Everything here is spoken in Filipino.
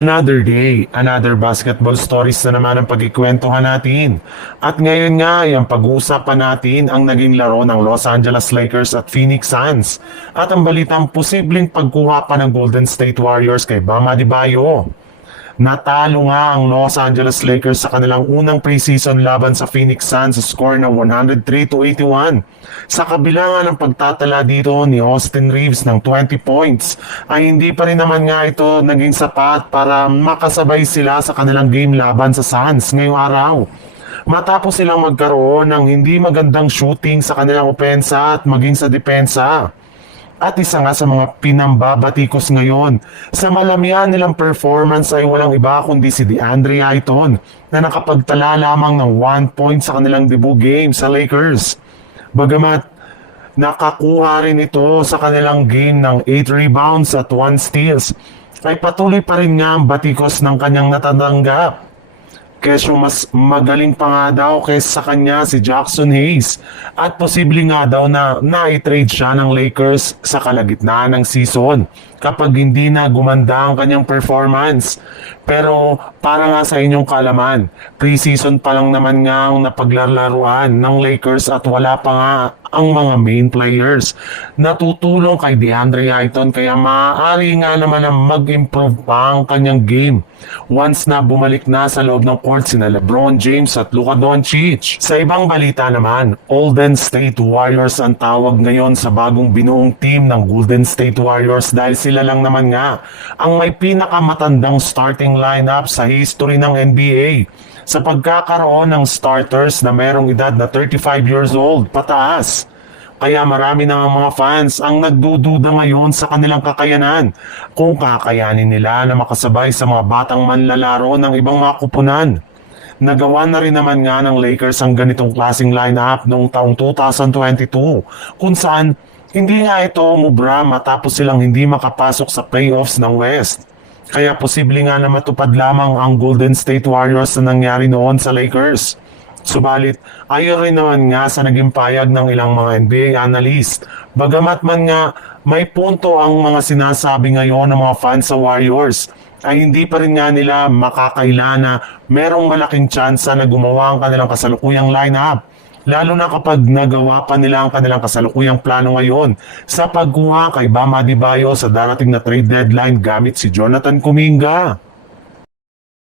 Another day, another basketball stories na naman ang pagkikwentuhan natin. At ngayon nga, yung pag-uusapan natin ang naging laro ng Los Angeles Lakers at Phoenix Suns. At ang balitang posibleng pagkuha pa ng Golden State Warriors kay Bam Adebayo. Natalo nga ang Los Angeles Lakers sa kanilang unang preseason laban sa Phoenix Suns sa score na 103-81. Sa kabila nga ng pagtatala dito ni Austin Reeves ng 20 points, ay hindi pa rin naman nga ito naging sapat para makasabay sila sa kanilang game laban sa Suns ngayong araw. Matapos silang magkaroon ng hindi magandang shooting sa kanilang opensa at maging sa depensa. At isa nga sa mga pinambabatikos ngayon sa malamihan nilang performance ay walang iba kundi si DeAndre Ayton na nakapagtala lamang ng 1 point sa kanilang debut game sa Lakers. Bagamat nakakuha rin ito sa kanilang game ng 8 rebounds at 1 steals, ay patuloy pa rin nga ang batikos ng kanyang natatanggap. Kesyo mas magaling pa nga daw kaysa sa kanya si Jackson Hayes at posible nga daw na na-trade siya ng Lakers sa kalagitnaan ng season kapag hindi na gumanda ang kanyang performance. Pero para nga sa inyong kaalaman, preseason pa lang naman nga ang napaglaruan ng Lakers at wala pa nga ang mga main players. Natutulong kay DeAndre Ayton kaya maaari nga naman na mag-improve pa ang kanyang game once na bumalik na sa loob ng court sina LeBron James at Luka Doncic. Sa ibang balita naman, Golden State Warriors ang tawag ngayon sa bagong binuong team ng Golden State Warriors dahil sila lang naman nga ang may pinakamatandang starting lineup sa history ng NBA sa pagkakaroon ng starters na merong edad na 35 years old pataas. Kaya marami na mga fans ang nagdududa ngayon sa kanilang kakayanan kung kakayanin nila na makasabay sa mga batang manlalaro ng ibang mga kupunan. Nagawa na rin naman nga ng Lakers ang ganitong klaseng lineup noong taong 2022 kung saan hindi nga ito umubra matapos silang hindi makapasok sa playoffs ng West. Kaya posible nga na matupad lamang ang Golden State Warriors na nangyari noon sa Lakers. Subalit, ayon rin naman nga sa naging payag ng ilang mga NBA analyst. Bagamat man nga may punto ang mga sinasabi ngayon ng mga fans sa Warriors, ay hindi pa rin nga nila makakaila na merong malaking tsansa na gumawa ang kanilang kasalukuyang lineup. Lalo na kapag nagawa pa nila ang kanilang kasalukuyang plano ngayon sa pagkuha kay Bam Adebayo sa darating na trade deadline gamit si Jonathan Kuminga.